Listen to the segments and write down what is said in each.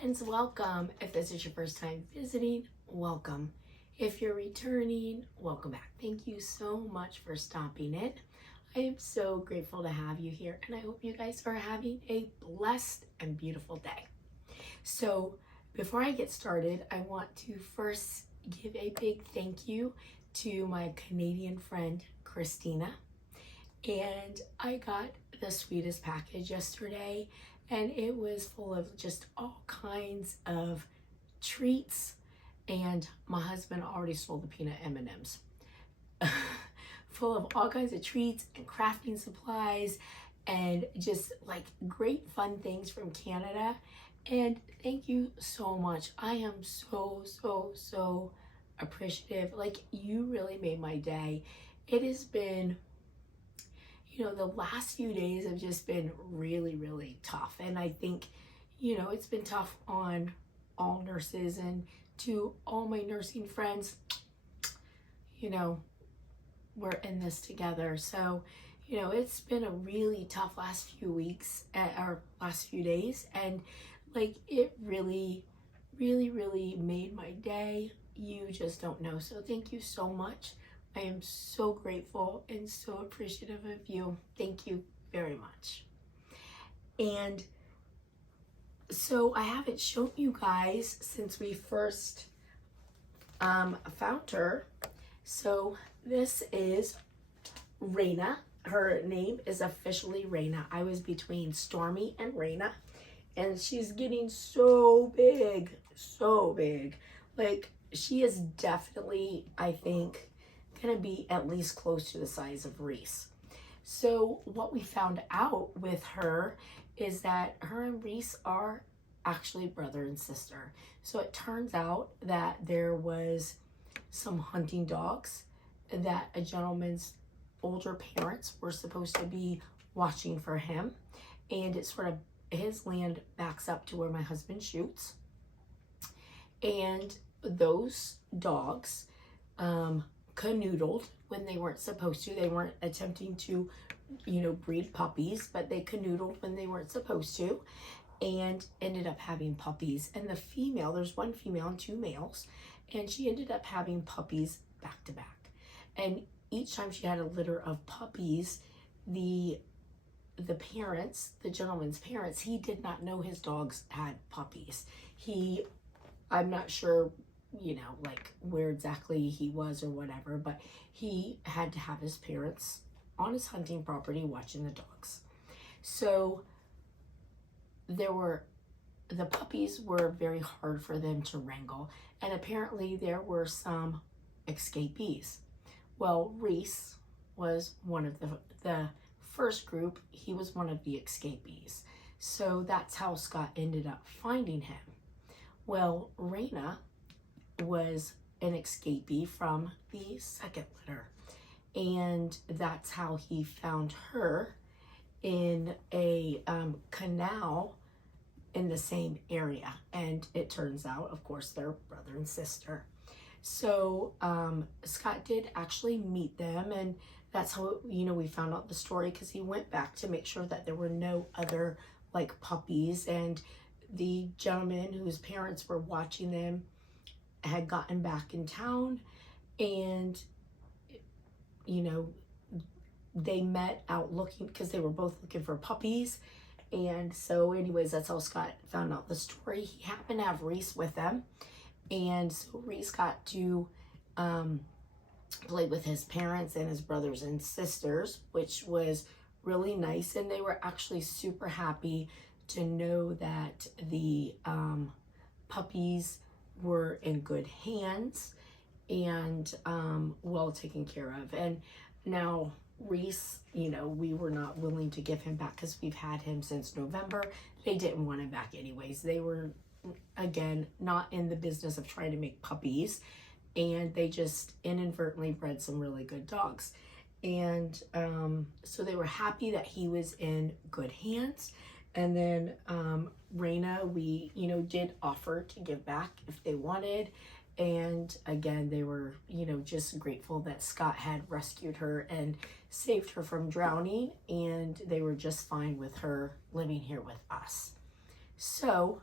friends, welcome. If this is your first time visiting, welcome. If you're returning, welcome back. Thank you so much for stopping in. I am so grateful to have you here, and I hope you guys are having a blessed and beautiful day. So before I get started, I want to first give a big thank you to my Canadian friend, Christina. And I got the sweetest package yesterday, and it was full of just all kinds of treats. And my husband already stole the peanut M&Ms. Full of all kinds of treats and crafting supplies and just like great fun things from Canada. And thank you so much. I am so appreciative. Like, you really made my day. It has been, the last few days have just been really tough. And I think, it's been tough on all nurses, and to all my nursing friends, we're in this together. So, it's been a really tough last few weeks, or last few days. And like, it really made my day. You just don't know. So thank you so much. I am so grateful and so appreciative of you. Thank you very much. And so I haven't shown you guys since we first found her. So this is Raina. Her name is officially Raina. I was between Stormy and Raina, and she's getting so big. Like, she is definitely, I think, gonna be at least close to the size of Reese. So what we found out with her is that her and Reese are actually brother and sister. So it turns out that there was some hunting dogs that a gentleman's older parents were supposed to be watching for him, and it's sort of, his land backs up to where my husband shoots, and those dogs canoodled when they weren't supposed to. They weren't attempting to, breed puppies, but they canoodled when they weren't supposed to, and ended up having puppies. And the female, there's one female and two males, and she ended up having puppies back to back. And each time she had a litter of puppies, the parents, the gentleman's parents, he did not know his dogs had puppies. I'm not sure, like where exactly he was or whatever, but he had to have his parents on his hunting property watching the dogs. So the puppies were very hard for them to wrangle, and apparently there were some escapees. Well, Reese was one of the first group. He was one of the escapees. So that's how Scott ended up finding him. Well, Raina was an escapee from the second litter, and that's how he found her in a canal in the same area. And it turns out, of course, they're brother and sister. So Scott did actually meet them, and that's how, we found out the story, because he went back to make sure that there were no other like puppies, and the gentleman whose parents were watching them had gotten back in town, and they met out looking, because they were both looking for puppies. And so anyways, that's how Scott found out the story. He happened to have Reese with them, and so Reese got to play with his parents and his brothers and sisters, which was really nice. And they were actually super happy to know that the puppies were in good hands and well taken care of. And now Reese, we were not willing to give him back because we've had him since November. They didn't want him back anyways. They were, again, not in the business of trying to make puppies, and they just inadvertently bred some really good dogs. And so they were happy that he was in good hands. And then Raina, we, did offer to give back if they wanted. And again, they were, just grateful that Scott had rescued her and saved her from drowning, and they were just fine with her living here with us. So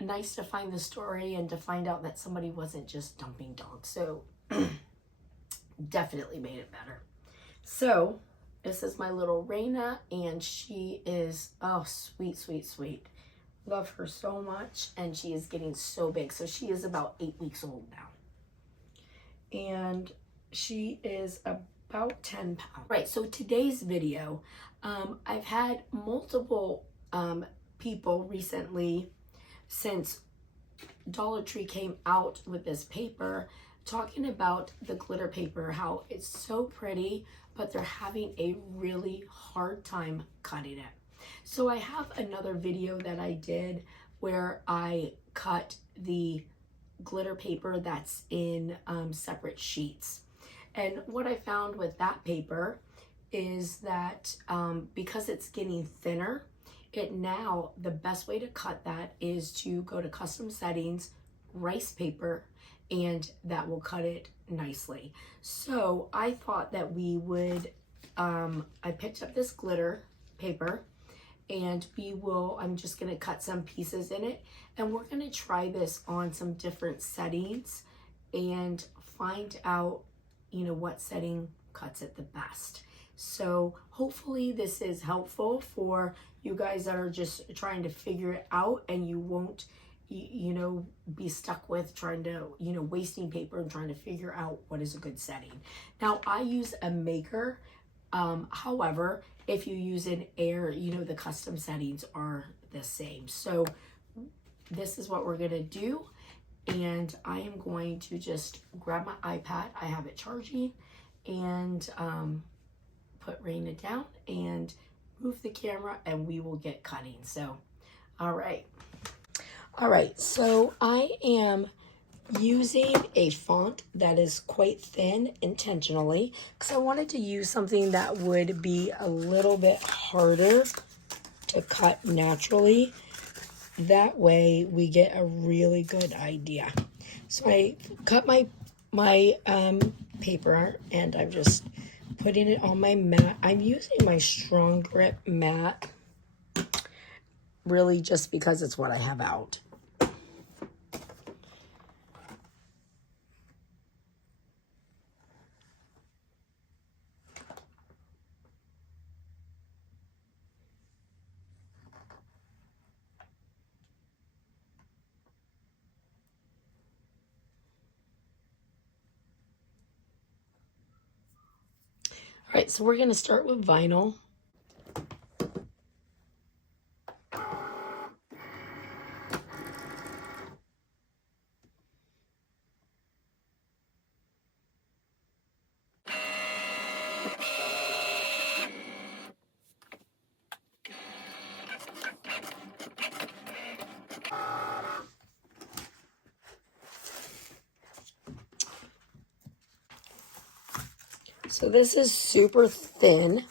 nice to find the story and to find out that somebody wasn't just dumping dogs. So definitely made it better. So this is my little Raina, and she is, oh, sweet, sweet, sweet. Love her so much, and she is getting so big. So she is about 8 weeks old now. And she is about 10 pounds. Right, so today's video, I've had multiple people recently, since Dollar Tree came out with this paper, talking about the glitter paper, how it's so pretty, but they're having a really hard time cutting it. So I have another video that I did where I cut the glitter paper that's in separate sheets. And what I found with that paper is that because it's getting thinner, the best way to cut that is to go to custom settings, rice paper, and that will cut it nicely. So I thought that we would, I picked up this glitter paper, and I'm just gonna cut some pieces in it, and we're gonna try this on some different settings and find out, what setting cuts it the best. So hopefully this is helpful for you guys that are just trying to figure it out, and you won't be stuck with trying to, wasting paper and trying to figure out what is a good setting. Now I use a maker. However, if you use an air, the custom settings are the same. So this is what we're gonna do. And I am going to just grab my iPad. I have it charging, and put Raina down and move the camera, and we will get cutting. So, all right, so I am using a font that is quite thin intentionally, because I wanted to use something that would be a little bit harder to cut naturally. That way we get a really good idea. So I cut my paper, and I'm just putting it on my mat. I'm using my strong grip mat, really just because it's what I have out. All right, so we're going to start with vinyl. So this is super thin,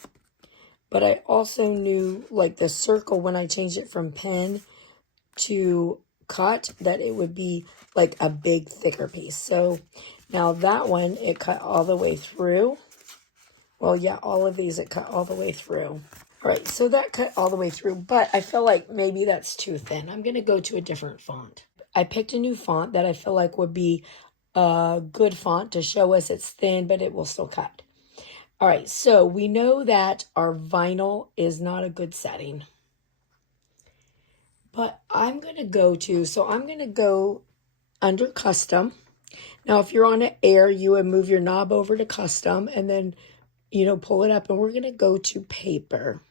but I also knew, like, the circle, when I changed it from pen to cut, that it would be like a big thicker piece. So now that one, it cut all the way through. Well, yeah, all of these, it cut all the way through. All right, so that cut all the way through, but I feel like maybe that's too thin. I'm going to go to a different font. I picked a new font that I feel like would be a good font to show us it's thin, but it will still cut. All right, so we know that our vinyl is not a good setting. But I'm going to go under custom. Now, if you're on an air, you would move your knob over to custom and then, pull it up. And we're going to go to paper.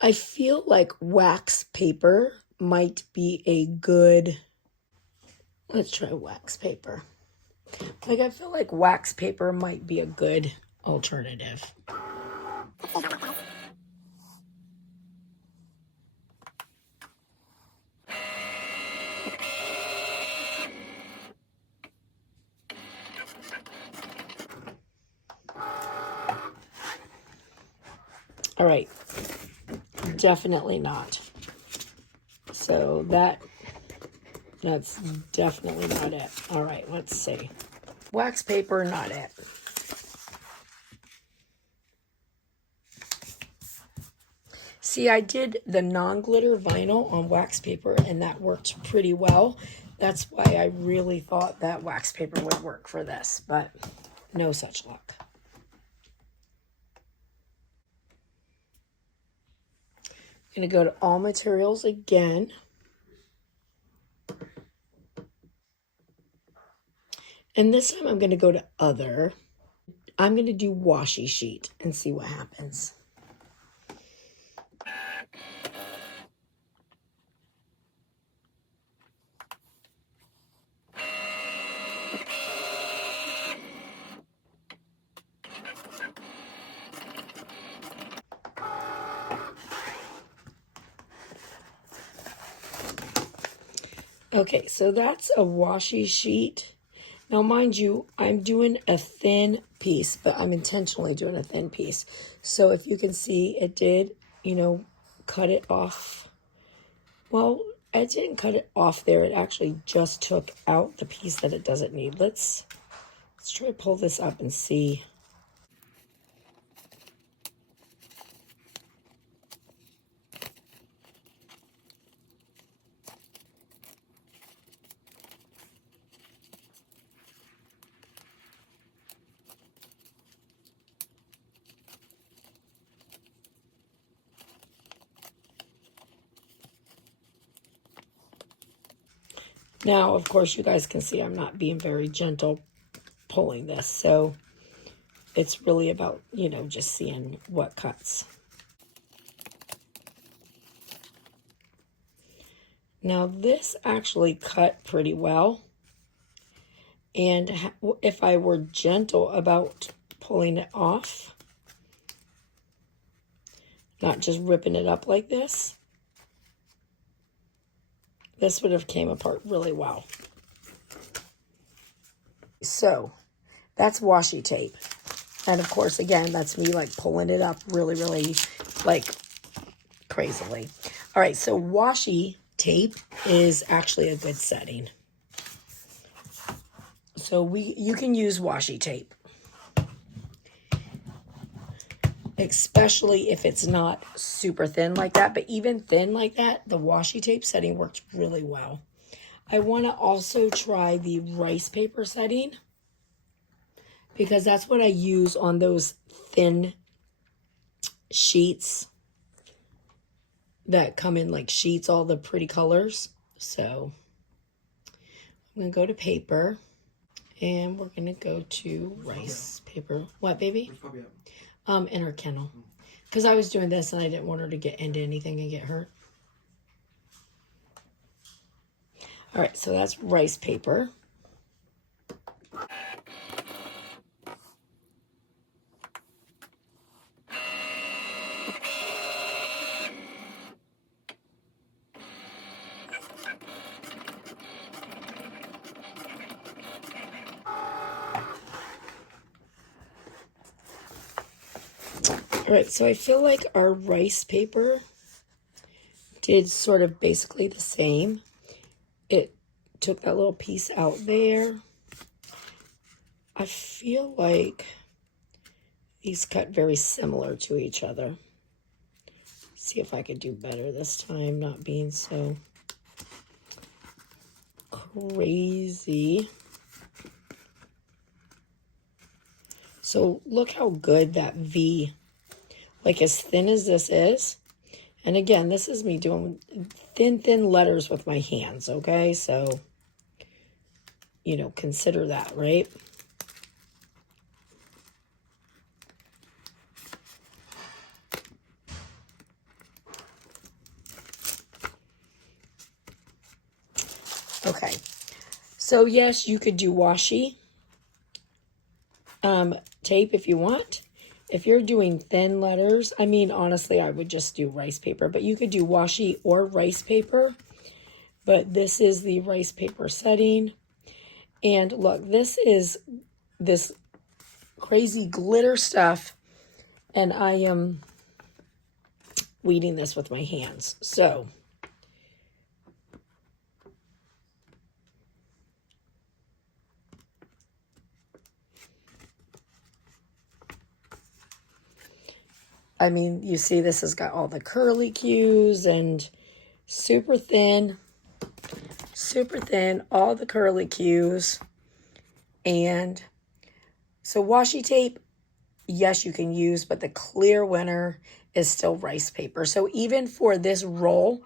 I feel like wax paper might be a good, let's try wax paper. Like, I feel like wax paper might be a good alternative. All right, definitely not. So that's definitely not it. All right, let's see. Wax paper, not it. See, I did the non-glitter vinyl on wax paper, and that worked pretty well. That's why I really thought that wax paper would work for this, but no such luck. I'm going to go to all materials again. And this time I'm going to go to other. I'm going to do washi sheet and see what happens. Okay, so that's a washi sheet. Now, mind you, I'm doing a thin piece, but I'm intentionally doing a thin piece. So if you can see, it did, cut it off. Well, it didn't cut it off there. It actually just took out the piece that it doesn't need. Let's try to pull this up and see. Now, of course, you guys can see I'm not being very gentle pulling this. So it's really about, just seeing what cuts. Now, this actually cut pretty well. And if I were gentle about pulling it off, not just ripping it up like this would have came apart really well. So that's washi tape. And of course, again, that's me like pulling it up really, really like crazily. All right, so washi tape is actually a good setting. So you can use washi tape, especially if it's not super thin like that. But even thin like that, the washi tape setting works really well. I want to also try the rice paper setting because that's what I use on those thin sheets that come in like sheets, all the pretty colors. So I'm going to go to paper and we're going to go to rice paper. What, baby? In her kennel. Because I was doing this and I didn't want her to get into anything and get hurt. All right, so that's rice paper. All right, so I feel like our rice paper did sort of basically the same. It took that little piece out there. I feel like these cut very similar to each other. See if I could do better this time, not being so crazy. So look how good that V, like as thin as this is. And again, this is me doing thin letters with my hands, okay? So, consider that, right? Okay, so yes, you could do washi tape if you want. If you're doing thin letters, I mean, honestly, I would just do rice paper, but you could do washi or rice paper. But this is the rice paper setting. And look, this is this crazy glitter stuff, and I am weeding this with my hands. So I mean, you see this has got all the curly cues and super thin, all the curly cues. And so washi tape, yes, you can use, but the clear winner is still rice paper. So even for this roll,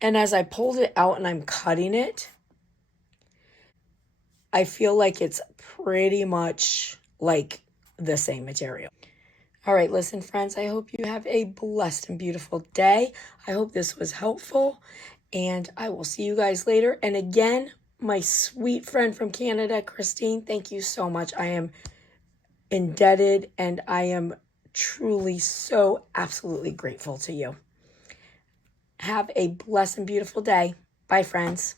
and as I pulled it out and I'm cutting it, I feel like it's pretty much like the same material. All right, listen, friends, I hope you have a blessed and beautiful day. I hope this was helpful, and I will see you guys later. And again, my sweet friend from Canada, Christine, thank you so much. I am indebted, and I am truly so absolutely grateful to you. Have a blessed and beautiful day. Bye, friends.